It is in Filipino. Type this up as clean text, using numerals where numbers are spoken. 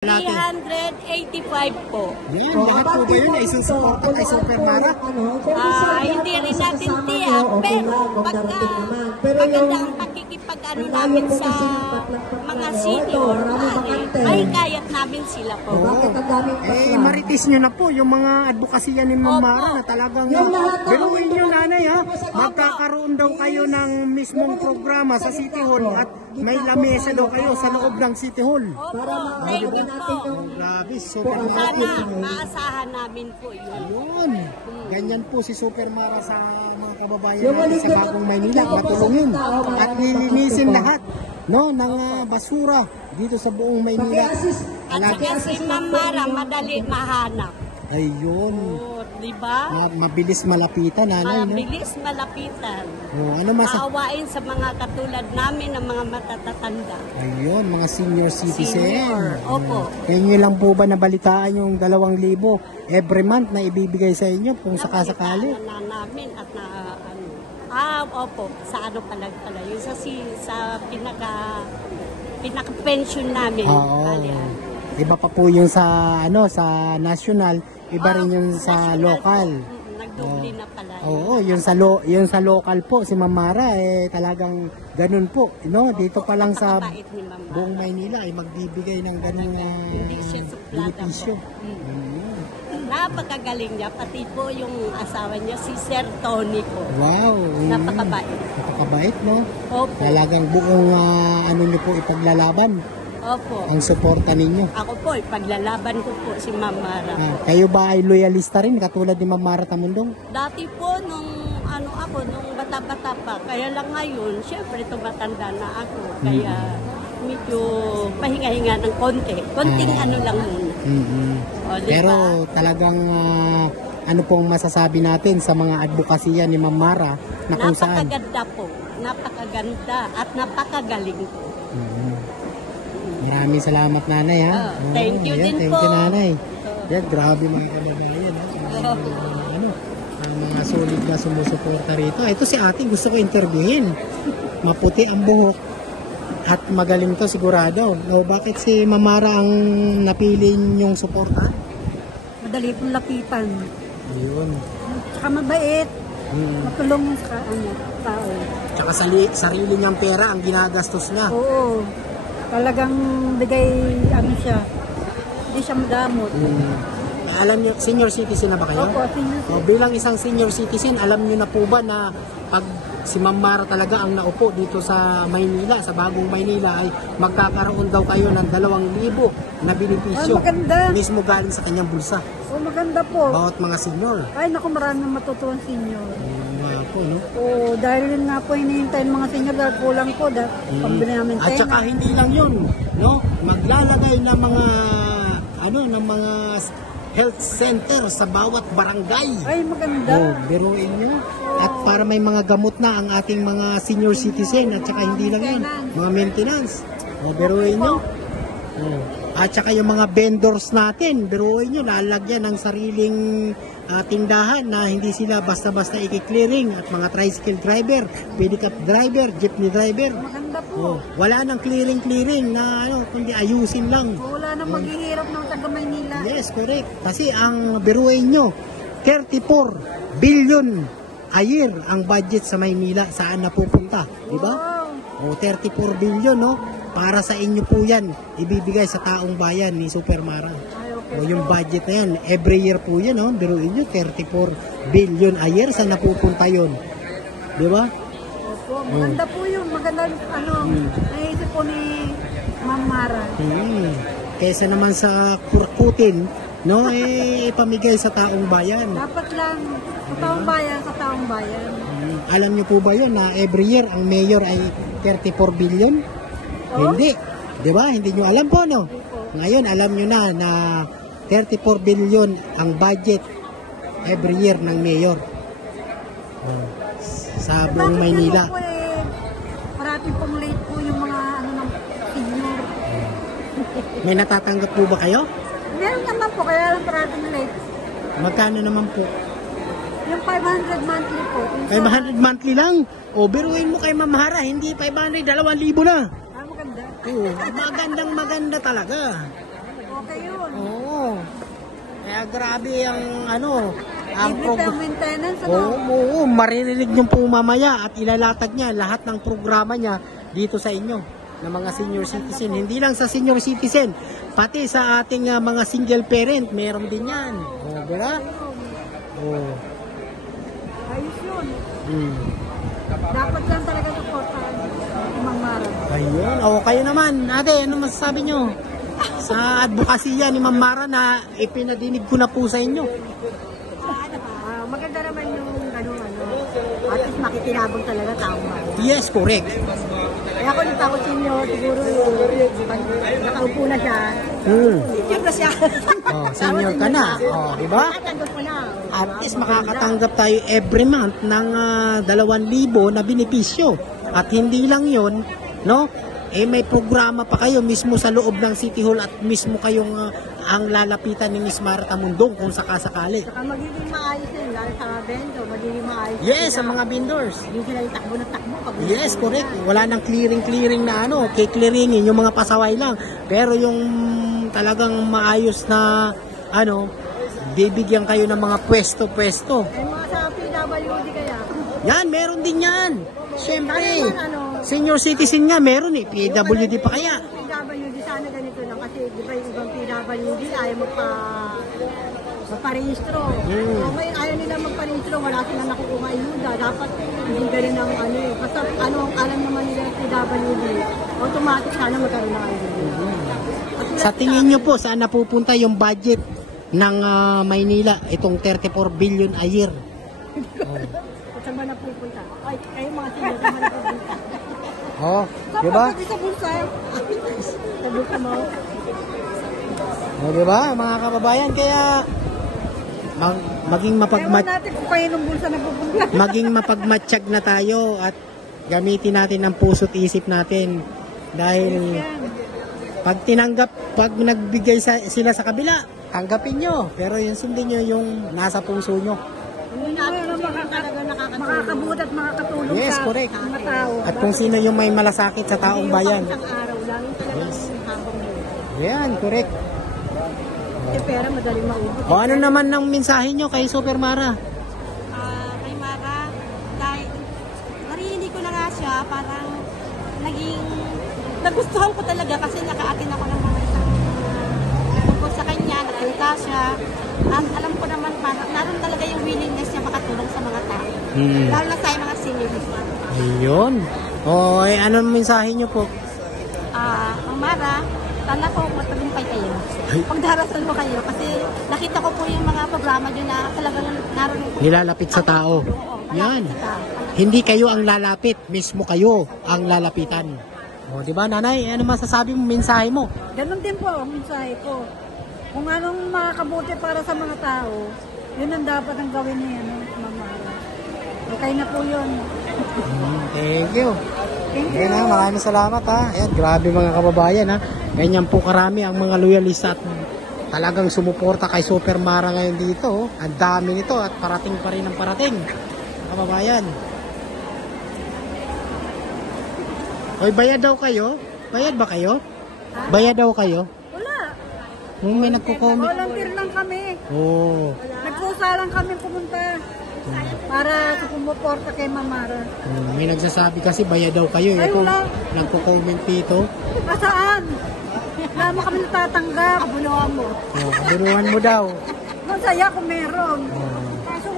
natin. 385 po. Yan, lahat po ba yun ay susuporta kay Super Mara? Hindi rin natin tiyak, pero pagka maganda ang pakikipag-ano namin sa mga senior, ay kayat namin sila po. Maritis nyo na po yung mga advokasya ni Ma'am Mara na talagang biruin nyo nanay ha. Magkakaroon daw kayo ng mismong programa sa City Hall at may lamesa daw kayo sa loob ng City Hall. Opo, thank you po. Grabe, Super Mara. Sana, maasahan namin po yun. Ayun. Ganyan po si Super Mara sa mga kababayan natin sa Bagong Maynila. Matulungin at lilinisin lahat ng basura dito sa buong Maynila. At saka si Ma'am Mara, madali mahanap. Ayun. Oo, diba? Mabilis malapitan, nanay. Mabilis malapitan. Ano Maawain sa mga katulad namin ng mga matatatanda. Ayun, mga senior citizen. Senior, opo. Kaya lang po ba nabalitaan yung 2,000 every month na ibibigay sa inyo kung sakasakali? Na namin at na opo, sa ano pala yun sa pinaka-pension namin. Oo. Iba pa po yung sa sa national, iba rin yung sa local. Nagdubli na pala. Oo, yung sa local po si Ma'am Mara talagang ganun po, Dito pa lang sa buong Maynila ay magbibigay ng ganung benepisyo. Napakagaling niya, pati po yung asawa niya, si Sir Tony po. Wow! Napakabait. Napakabait, no? Opo. Talagang buong niyo po ipaglalaban. Opo. Ang suporta ninyo. Ako po, ipaglalaban ko po si Ma'am Mara. Kayo ba ay loyalista rin, katulad ni Ma'am Mara Tamundong? Dati po, nung bata-bata pa, kaya lang ngayon, syempre tumatanda na ako, kaya medyo pahinga-hinga ng konting ano lang muna. Diba? Pero talagang ano pong masasabi natin sa mga advokasya ni Ma'am Mara na kung saan? Napakaganda po, napakaganda at napakagaling po. Maraming salamat, nanay, ha? Thank you din thank po. You, nanay. Yan, grabe mga kababayan, ha? Mga solid na sumusuporta rito. Ito si ate, gusto ko interviewin. Maputi ang buhok at magaling to sigurado. Bakit si Ma'am Mara ang napili yung suporta? Madali pong lapitan. Ayun. Tsaka mabait. Matulong sa tao. Tsaka sarili niyang pera ang ginagastos niya. Oo. Talagang bigay siya. Hindi siya madamot. Alam niyo, senior citizen na ba kayo? Opo, senior. Bilang isang senior citizen, alam niyo na po ba na pag si Ma'am Mara talaga ang naupo dito sa Maynila, sa Bagong Maynila, ay magkakaroon daw kayo ng 2,000 na benepisyo. Maganda. Mismo galing sa kanyang bulsa. Maganda po. Bawat mga senior. Ay, naku, maraming matutuwan senior. Nga po, no? Oo, dahil yun nga po hinihintay ng mga senior dahil kulang po. Pambili namin At saka hindi lang yun, no? Maglalagay ng mga ng mga health center sa bawat barangay. Ay, maganda. Biruin nyo. At para may mga gamot na ang ating mga senior citizen at saka hindi lang yun, mga maintenance. Biruin nyo. At saka yung mga vendors natin, biruin nyo, lalagyan ng sariling tindahan na hindi sila basta-basta i-clearing at mga tricycle driver, pedicab driver, jeepney driver. Maganda po. Wala nang clearing na kundi ayusin lang. Wala nang maghihirap ng taga Maynila. Yes, correct. Kasi ang biruin nyo, 34 billion a year ang budget sa Maynila. Saan napupunta? Diba? Wow. 34 billion, no? Para sa inyo po yan, ibibigay sa taong bayan ni Super Mara. Yung budget na yan, every year po yan, no? Biruin nyo, 34 billion a year. Saan napupunta yun? Diba? Opo, maganda po yun. Maganda, naisip po ni Ma'am Mara. Kesa naman sa kurkutin, no, ipamigay sa taong bayan. Dapat lang sa taong bayan, sa taong bayan. Alam niyo po ba yun na every year ang mayor ay 34 billion? Hindi. Di ba? Hindi nyo alam po, no? Ngayon, alam nyo na 34 billion ang budget every year ng mayor. Sa buong Maynila. Bakit po parating pong late po yung mga ng senior. May natatanggap po ba kayo? Meron naman po, kaya lang parating late. Magkano naman po? Yung 500 monthly po. 500 monthly lang? O, biruin mo kay Ma'am Mara, hindi 500, 2,000 na. Maganda. Oo, maganda talaga. okay yun. Oo. Kaya grabe ang ano, ang Libre pa yung maintenance, ano? Oo, maririnig niyo po mamaya at ilalatag niya lahat ng programa niya dito sa inyo ng mga senior citizen. Hindi lang sa senior citizen, pati sa ating mga single parent, meron din yan. O, diba? Oo. Ayos yun. Hmm. Dapat lang talaga supportahan si Mang Mara. Ayun. O, kayo naman. Ate, ano masasabi nyo? Sa advokasya ni Ma'am Mara na ipinadinig ko na po sa inyo. Maganda naman yung ano, at least makikinabang talaga taong bayan. Yes, correct. Kaya kung nagtako sa inyo, siguro pag nakaupo na siya, senior na siya. Oh, senior ka na. Oh, di ba? Tatanggap ko na. At least makakatanggap tayo every month ng 2,000 na benepisyo. At hindi lang 'yon, no? Eh may programa pa kayo mismo sa loob ng City Hall at mismo kayong ang lalapitan ni Miss Marta Mundong kung sakasakali. Saka magiging maayos din, dahil sa bendo, magiging maayos. Yes, sa mga vendors. Hindi sila yung takbo na takbo. Yes, correct. Wala nang clearing na ano, clearingin yung mga pasaway lang. Pero yung talagang maayos na ano, bibigyan kayo ng mga pwesto-pwesto. Eh mga sa PWD kaya, Yan, meron din yan. Siyempre, Ano naman, ano? senior citizen nga meron eh. PWD pa kaya. PWD sana ganito lang kasi di ba yung ibang PWD ayaw magparehistro. So may ayaw nila magparehistro, wala silang nakukuha ayuda. Dapat hindi ganun ang ano eh. Basta ano ang alam naman nila ng PWD, automatic sana magkaroon ng ayuda. Sa tingin nyo po, saan napupunta yung budget ng Maynila? Itong 34 billion a year. Saan ba napupunta? Ay, kayo mga senior, saan ba napupunta? Oh, di ba? Sa bulsa. Sa bulsa mo. Oh, di ba? Mga kababayan, kaya maging Ewan natin kung kayo ng bulsa napupunta. maging mapagmatsyag na tayo at gamitin natin ang puso't isip natin. Dahil pag nagbigay sila sa kabila, tanggapin nyo. Pero yung sundin nyo yung nasa puso nyo. Hindi na makakabut at makakatulong Yes, sa correct. mga tao. At kung sino yung may malasakit sa taong bayan. Isang araw lang, talagang habang buhay. Yan, correct. Kasi pera madaling maubos. O ano naman ng mensahe nyo kay Super Mara? Kay Mara, dahil narinig ko na nga siya, parang nagustuhan ko talaga kasi naka-attend ako ng mga tungkol sa kanya, nagsalita siya. At alam ko naman, parang naroon talaga yung willingness niya makatulong sa mga tao. Lalo na sa mga senior. Ayun. O, ano ang mensahe nyo po? Ang Mara, sana po magtagumpay kayo. Pagdarasal mo kayo kasi nakita ko po yung mga programa nyo na talagang naroon po. Nilalapit sa tao. Yan. Hindi kayo ang lalapit, mismo kayo ang lalapitan. O, di ba nanay? Ano masasabi mo, mensahe mo? Ganon din po ang mensahe ko. Kung anong makakabuti para sa mga tao, yun ang dapat ang gawin niya, Mamara. Okay na po yun. Thank you. Thank you. Ayan ha, maraming salamat ha. Ayan, grabe mga kababayan ha. Ganyan po karami ang mga loyalista at talagang sumuporta kay Super Mara ngayon dito. Oh. Ang dami nito at parating pa rin ang parating. Kababayan. Oy, bayad daw kayo? Bayad ba kayo? Bayad daw kayo? Wala. Kung may nagko-comment. Volunteer lang kami. Oo. Nagpusa lang kami pumunta para sumuporta kay Mamara. May nagsasabi kasi bayad daw kayo. Ay, Ito, wala. nagko-comment dito. Saan? Wala mo kami natatanggap. Abunuhan mo. Bunuhan mo daw. Masaya kung meron. Kaso